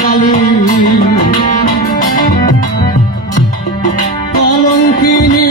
কালী কলঙ্কিনী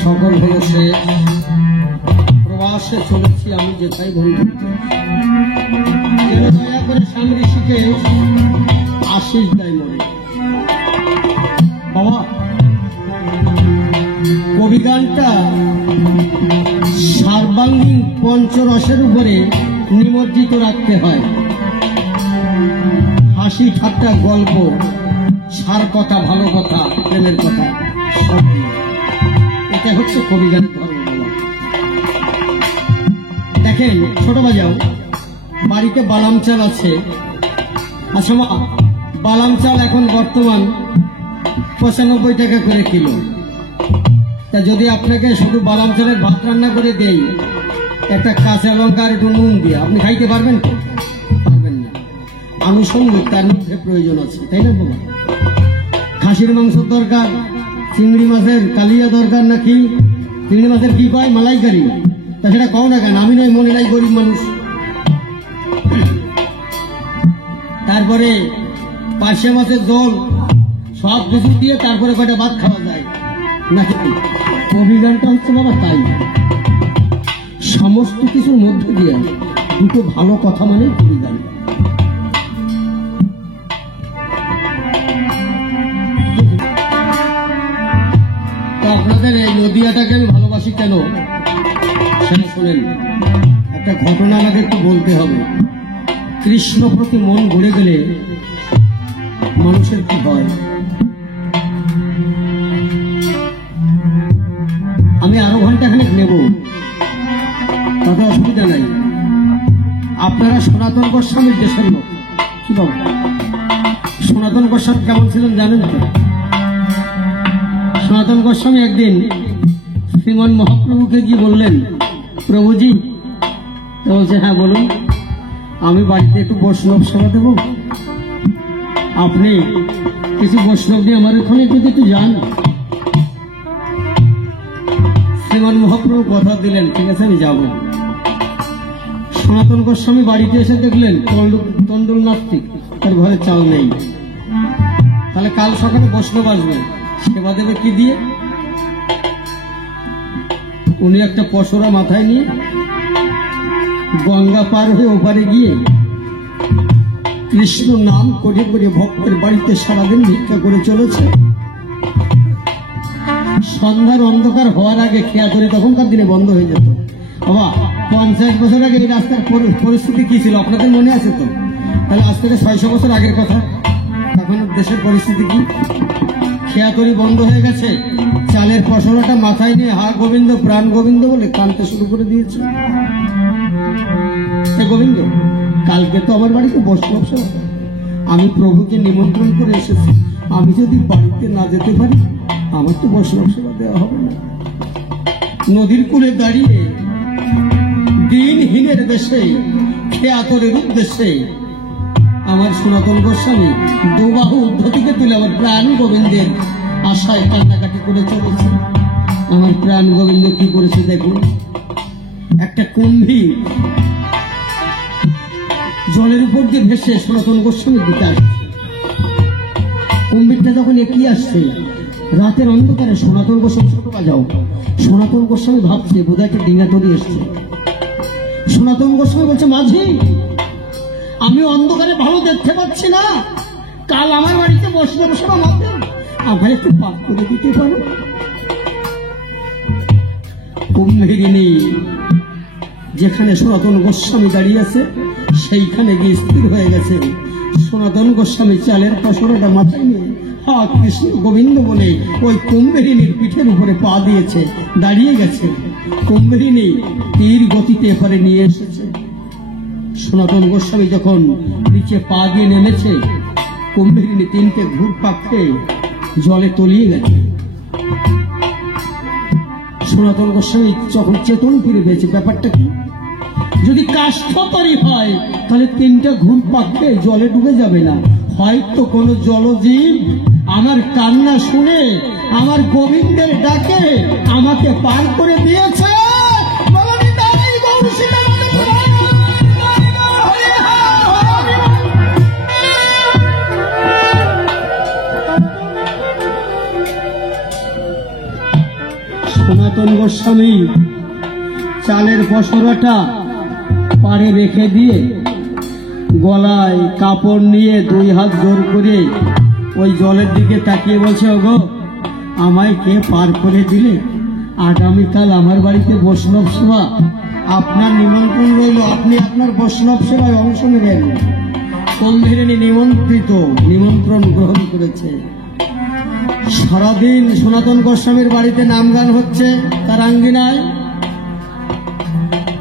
সকল হলো সে প্রবাসে চলেছি আমি যেথায় বন্ধু দয়া করে স্বামী ঋষিকে আশীষ দেয় মনে বাবা কবিগানটা সর্বাঙ্গীন পঞ্চরসের উপরে নিমজ্জিত রাখতে হয় হাসি ঠাট্টা গল্প সার কথা ভালো কথা প্রেমের কথা সব এটা হচ্ছে কবিগান ধর্ম। দেখেন ছোট বাজাও বাড়িতে বালাম চাল আছে আচ্ছা মা বালাম চাল এখন বর্তমান 95 টাকা করে কিলো তা যদি আপনাকে শুধু বালাম চালের ভাত রান্না করে দেই একটা কাঁচা লঙ্কা একটু নুন দিয়ে আপনি খাইতে পারবেন পারবেন না আনুষঙ্গিক তার মধ্যে প্রয়োজন আছে তাই না বাবা খাসির মাংস দরকার চিংড়ি মাছের কালিয়া দরকার নাকি চিংড়ি মাছের কি কয় মালাইকারি তা সেটা কও না কেন আমি নয় মনে নাই গরিব মানুষ তারপরে পার্শে মাছের জল সব কিছু দিয়ে তারপরে কয়টা ভাত খাওয়া যায় নাকি অভিযানটা হচ্ছে বাবা তাই সমস্ত কিছুর মধ্যে দিয়ে দুটো ভালো কথা মানে অভিযান আপনাদের এই নদিয়াটাকে আমি ভালোবাসি কেন সেটা শোনেন একটা ঘটনা আমাকে একটু বলতে হবে কৃষ্ণ প্রতি মন ঘুরে গেলে মানুষের কি হয় আমি আরো ঘন্টাখানেক নেব কথা অসুবিধা নাই আপনারা সনাতন গোস্বামীর দেশের লোক, কি বলেন? সনাতন গোস্বামী কেমন ছিলেন জানেন তো? সনাতন গোস্বামী একদিন শ্রীমান মহাপ্রভুকে গিয়ে বললেন, প্রভুজি। তো বলছে, হ্যাঁ বলুন, আমি বাড়িতে একটু বৈষ্ণব সেবা দেবো, আপনি কিছু বৈষ্ণব দিয়ে আমার ওখানে একটু যান। শ্রীমান মহাপ্রভু কথা দিলেন, ঠিক আছে আমি যাব। সনাতন গোস্বামী বাড়িতে এসে দেখলেন তন্ডুল নাস্তিক, তার ঘরে চাল নেই। তাহলে কাল সকালে বৈষ্ণব আসবে, সেবা দেবে কি দিয়ে? উনি একটা পশরা মাথায় নিয়ে গঙ্গা পার হয়ে ওপারে গিয়ে কৃষ্ণ নাম করে করে ভক্তের বাড়িতে সারাদিন ভিক্ষা করে চলেছে। সন্ধ্যার অন্ধকার হওয়ার আগে খেয়া ধরে তখনকার দিনে বন্ধ হয়ে যেত। বাবা, 50 বছর আগে এই রাস্তার পরিস্থিতি কি ছিল আপনাদের মনে আছে তো? তাহলে আজ থেকে 600 বছর আগের কথা, তখন দেশের পরিস্থিতি কি? খেয়া তরি বন্ধ হয়ে গেছে, চালের পশরাটা মাথায় নিয়ে হা গোবিন্দ প্রাণ গোবিন্দ বলে কানতে শুরু করে দিয়েছে। গোবিন্দ, কালকে তো আমার বাড়িতে বৈষ্ণব সেবা, আমি প্রভুকে নিমন্ত্রণ করে এসেছি, আমি যদি বাড়িতে না যেতে পারি আমার তো বৈষ্ণব সেবা দেওয়া হবে না। নদীর কূলে দাঁড়িয়ে দিনহীনের দেশে খেয়াতরের উদ্দেশ্যে আমার সনাতন গোস্বামী দুবাহু উদ্ধতিকে তুলে আমার প্রাণ গোবিন্দের আশায় কান্নাকাটি করে চলেছে। আমার প্রাণ গোবিন্দ কি করেছে দেখুন, একটা কুম্ভী জলের উপর দিয়ে ভেসে সনাতন গোস্বামীর দিকে আসছে। কুম্ভীরটা যখন এগিয়ে আসছে, রাতের অন্ধকারে সনাতন গোস্বামী ছোটবা যাও, সনাতন গোস্বামী ভাবছে বোধহয় একটা ডিঙা তৈরি এসছে। সনাতন গোস্বামী বলছে, মাঝি আমি অন্ধকারে ভালো দেখতে পাচ্ছি না, কাল আমার বাড়িতে বৈষ্ণব সেবা মাত্র, আমার একটু পাপ করে দিতে পারো? কুম্ভীরিণী যেখানে সনাতন গোস্বামী দাঁড়িয়ে আছে সেইখানে গিয়ে স্থির হয়ে গেছে। সনাতন গোস্বামী চালের পশরাটা মাথায় নিয়ে হা কৃষ্ণ গোবিন্দ বলে ওই কুম্ভীরিণীর পিঠের উপরে পা দিয়েছে, দাঁড়িয়ে গেছে। কুম্ভীরিণী তীর গতিতে এপারে নিয়ে এসেছে। সনাতন গোস্বামী যখন নিচে পা দিয়ে নেমেছে, কুম্ভীরিণী 3টে ঘুরপাক খেয়ে জলে তলিয়ে গেছে। সনাতন গোস্বামী যখন চেতন ফিরে পেয়েছে, ব্যাপারটা কি? যদি কাষ্ঠতরী হয় তাহলে 3টা ঘুরপাক খেয়ে জলে ডুবে যাবে না, হয়তো কোনো জলজীব আমার কান্না শুনে আমার গোবিন্দের ডাকে আমাকে পার করে দিয়েছে। সনাতন গোস্বামী চালের পশরাটা পাড়ে রেখে দিয়ে গলায় কাপড় নিয়ে 2 হাত জোর করে ওই জলের দিকে তাকিয়ে বলছে, ওগো আমায় কে পার করে দিলে? আগামীকাল আমার বাড়িতে বৈষ্ণব সেবা, আপনার নিমন্ত্রণ রইল, আপনি আপনার বৈষ্ণব সেবায় অংশ নেবেন। কুম্ভীরিণী নিমন্ত্রণ গ্রহণ করেছে। সারাদিন সনাতন গোস্বামীর বাড়িতে নাম গান হচ্ছে, তার আঙ্গিনায়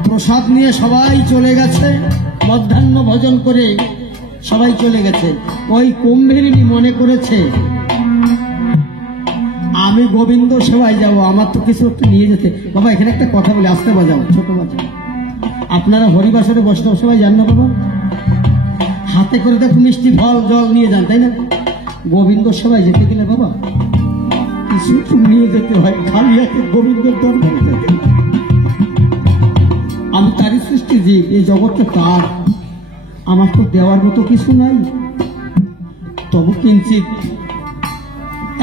প্রসাদ নিয়ে সবাই চলে গেছে, মধ্যাহ্ন ভোজন করে সবাই চলে গেছে। ওই কুম্ভীরিণী মনে করেছে আমি গোবিন্দ সেবায় যাব, আমার তো কিছু একটু নিয়ে যেতে। বাবা এখানে একটা কথা বলে, আসতে বাজাও, ছোট বাজাও। আপনারা হরিবাসরে বৈষ্ণব সেবায় যান না বাবা? হাতে করে তো মিষ্টি ফল জল নিয়ে যান, তাই না? গোবিন্দ সেবায় যেতে গেলে বাবা কিছু নিয়ে যেতে হয়, খালি হাতে গোবিন্দের দরবারে যেতে। আমি তারই সৃষ্টি জীব, এই জগৎটা তার, আমার তো দেওয়ার মতো কিছু নাই। তবু কিঞ্চিত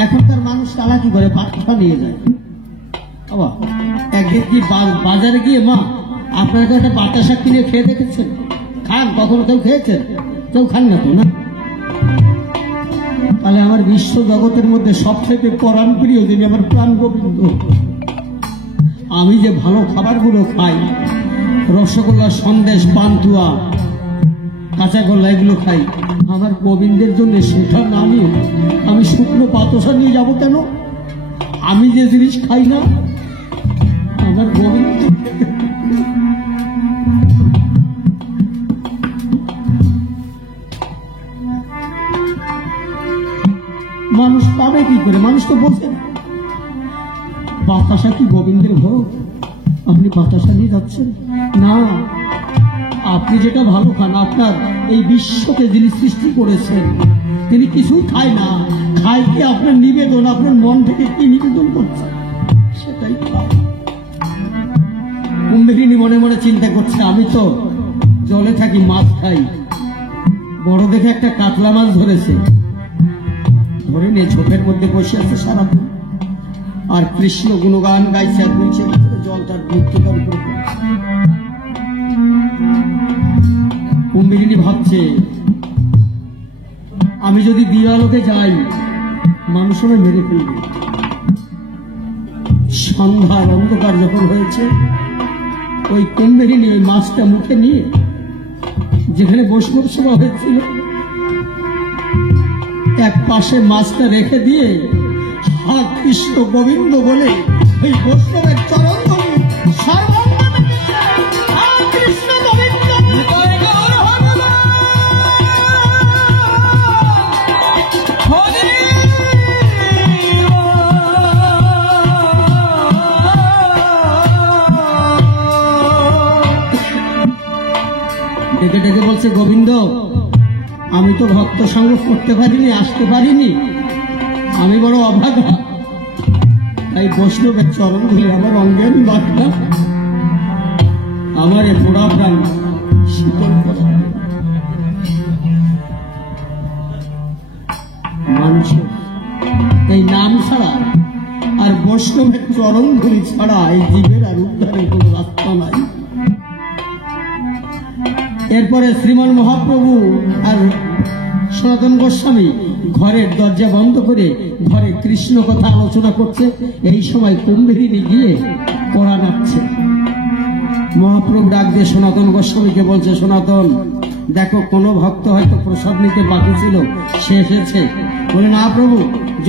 এখনকার মানুষ চালাকি করে বাচ্চা নিয়ে যায়। বাবা একদিন কি বাজারে গিয়ে, মা আপনারা তো একটা বাতাসা কিনে খেয়ে দেখেছেন? খান? কখনো কেউ খেয়েছেন? কেউ খান না তো, না? তাহলে আমার বিশ্ব জগতের মধ্যে সবথেকে পরাণ প্রিয় যিনি আমার প্রাণ গোবিন্দ, আমি যে ভালো খাবারগুলো খাই, রসগোল্লা, সন্দেশ, পান্তুয়া, কাঁচাগোল্লা এগুলো খাই, আমার গোবিন্দের জন্য সেটা না নিয়ে আমি শুকনো বাতাসা নিয়ে যাবো কেন? আমি যে জিনিস খাই না আমার গোবিন্দ। পাবে কি করে? মানুষ তো বলছে বাতাসা কি গোবিন্দের ভোগ, আপনি বাতাসা নিয়ে যাচ্ছেন না। আপনি যেটা ভালো খান, আপনার এই বিশ্বকে যিনি সৃষ্টি করেছেন তিনি কিছুই খায় না, খায় কি আপনার নিবেদন, আপনার মন থেকে কি নিবেদন করছে সেটাই খায়। কুম্ভীরিনী মনে মনে চিন্তা করছে, আমি তো জলে থাকি, মাছ খাই, বড় দেখে একটা কাতলা মাছ ধরেছে, ধরে নিয়ে ঝোপের মধ্যে বসে আছে সারাদিন, আর কৃষ্ণ গুণগান গাইছে, আর বলছে জলটার মৃত্যুটার উপরে। কুম্ভীরিনী ভাবছে, আমি যদি দিয়ালোকে যাই মানুষ আমায় মেরে ফেলবে। সন্ধ্যার অন্ধকার যখন হয়েছে, ওই কুম্ভীরিনী ওই মাছটা মুখে নিয়ে যেখানে বৈষ্ণব সভা হয়েছিল এক পাশে মাছটা রেখে দিয়ে হা কৃষ্ণ গোবিন্দ বলে এই বৈষ্ণবের চরণ ধরে কৃষ্ণ গোবিন্দ ডেকে ডেকে বলছে, গোবিন্দ আমি তো ভক্ত সঙ্গ করতে পারিনি, আসতে পারিনি, আমি বড় অভাগা, তাই বৈষ্ণবের চরণ ধরে আমার অঙ্গে আমি বাঁধলাম, আমার এ পোড়া প্রাণ শীতল করা। মানুষের এই নাম ছাড়া আর বৈষ্ণবের চরণ ধরি ছাড়া এই জীবের আর উদ্ধারের কোন রাস্তা নাই। এরপরে শ্রীমান মহাপ্রভু আর সনাতন গোস্বামী ঘরের দরজা বন্ধ করে ঘরে কৃষ্ণ কথা আলোচনা করছে। এই সময় কুম্ভীরিনী গিয়ে পড়া নাচ্ছে। মহাপ্রভু ডাক দিয়ে সনাতন গোস্বামীকে বলছে, সনাতন দেখো, কোন ভক্ত হয়তো প্রসাদ নিতে বাকি ছিল, সে এসেছে। বলে, না প্রভু,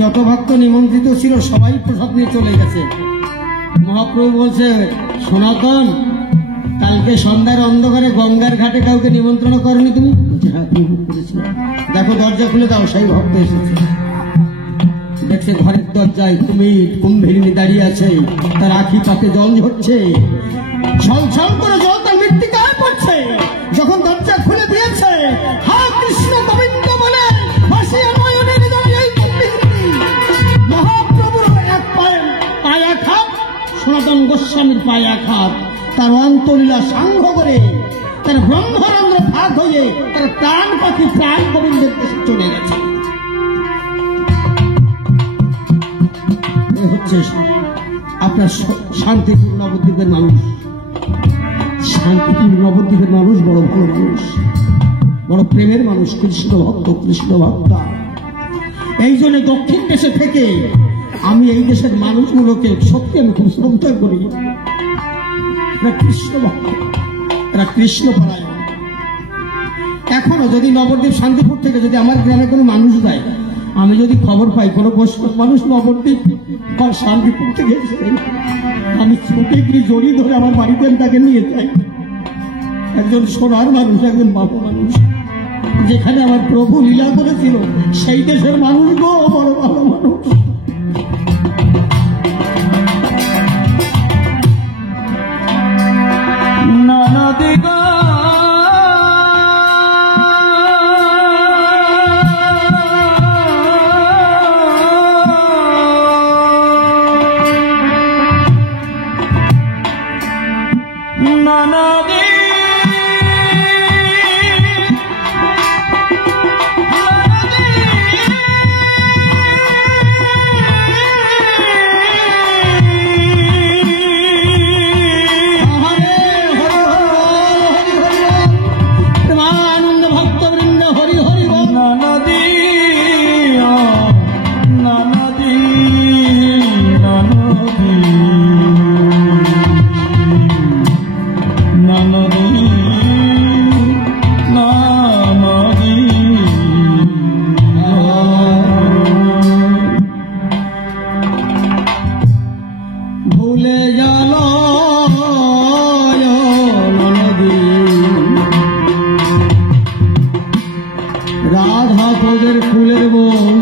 যত ভক্ত নিমন্ত্রিত ছিল সবাই প্রসাদ নিয়ে চলে গেছে। মহাপ্রভু বলছে, সনাতন কালকে সন্ধ্যার অন্ধকারে গঙ্গার ঘাটে কাউকে নিমন্ত্রণ করেনি তুমি? হ্যাঁ প্রভু করেছিলাম। দেখো দরজা খুলে দাও, সেই ভক্ত এসেছে। দেখছে ঘরের দরজায় তুমি কুম্ভীরিনী দাঁড়িয়ে আছে, তার আখি পাতে জল ঝরছে, ছল ছল করে জল তার মৃত্তিকায় পড়ছে। যখন দরজা খুলে দিয়েছে, হা কৃষ্ণ গোবিন্দ বলে ভাসিয়ে নয়নের জলে এই কুম্ভীরিনী মহাপ্রভুর এক পায়ে আঘাত, সনাতন গোস্বামীর পায়ে আঘাত, তার অন্তলীলা সাঙ্গ করে তার ব্রহ্মরন্ধ্র ভাগ হয়ে তার প্রাণ পাখি প্রাণ গোবিন্দের দেশে চলে গেছে। হচ্ছে আপনার শান্তিপুর নবদ্বীপের মানুষ, শান্তিপুর নবদ্বীপের মানুষ বড় ভালো মানুষ, বড় প্রেমের মানুষ, কৃষ্ণ ভক্ত, কৃষ্ণ ভক্তা। এই জন্য দক্ষিণ দেশে থেকে আমি এই দেশের মানুষগুলোকে সত্যি আমি খুব শ্রদ্ধা করি। কৃষ্ণ ভক্ত, এরা কৃষ্ণ পরায়ণ। এখনো যদি নবদ্বীপ শান্তিপুর থেকে যদি আমার গ্রামে কোনো মানুষ যায়, আমি যদি খবর পাই কোনো বৈষ্ণব মানুষ নবদ্বীপ বা শান্তিপুর থেকে এসেছে, আমি ছুটে গিয়ে জড়িয়ে ধরে আমার বাড়িতে আমি তাকে নিয়ে যাই। একজন সোনার মানুষ, একজন বাবু মানুষ, যেখানে আমার প্রভু লীলা করেছিল সেই দেশের মানুষ গো, বড় ভালো মানুষ। রাধা তোদের ফুলের মন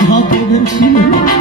রাধা তোদের ছিল